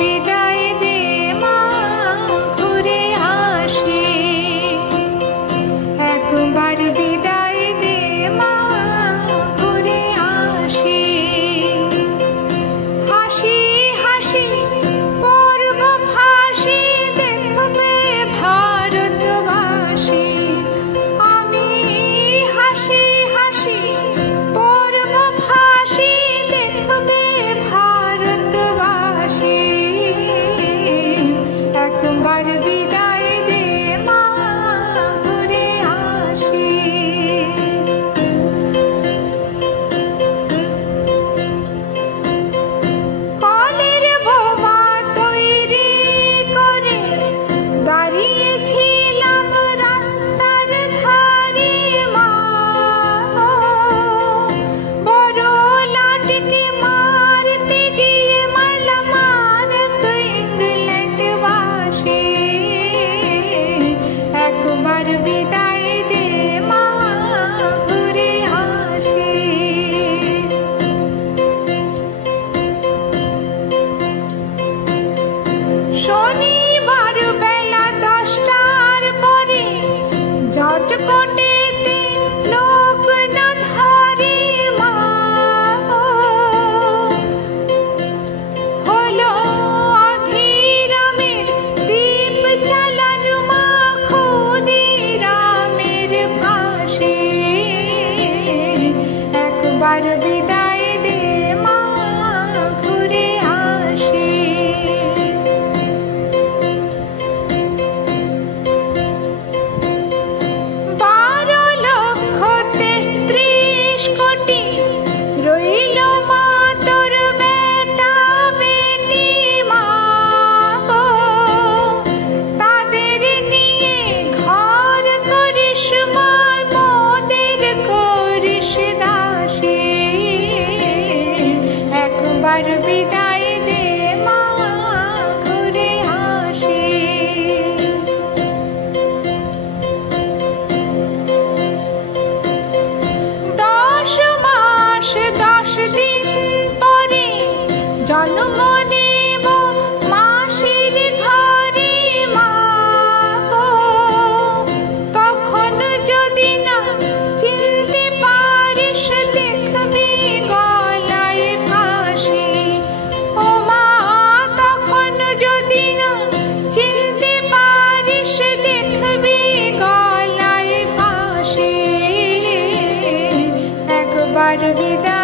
বিদায় দে মা, ঘুরে আসি। একবার বিদায় দে মা, ঘুরে আসি। হাসি হাসি পড়ব ফাঁসি, দেখবে ভারতবাসী। আমি হাসি হাসি পড়ব ফাঁসি, দেখবে ভারতবাসী। একবার বিদায় দে মা, ঘুরে আসি। কলের বোমা তৈরি করে দাঁড়িয়েছিলাম রাস্তার ধারে মা, বড় লাটকে মারতে গিয়ে মারলাম এক ইংল্যান্ডবাসী। একবার বিদায় দে মা, ঘুরে আসি। শনিবার বেলা 10টার পরে জজ কোর্টেতে লোক না ধরে মা, হলো অধীরামের দীপ চালানো মা, ক্ষুদিরামের ফাঁসি। একবার বিদায় দে মা, ঘুরে আসি। 12,33,000,000,000 রইল মা তোর বেটা বেটি মা, তাদের নিয়ে ঘর করিস মা, মোদের করিস দাসী। একবার বিদায় দে মা, ঘুরে আসি। 10 মাস 10 দিন পরে জন্ম নেব মাসির ঘরে মা, তখন যদি না চিনতে পারিস, দেখবি গলায় ফাঁসি। ও মা, তখন যদি না চিনতে পারিস, দেখবি গলায় ফাঁসি। একবার বিদায়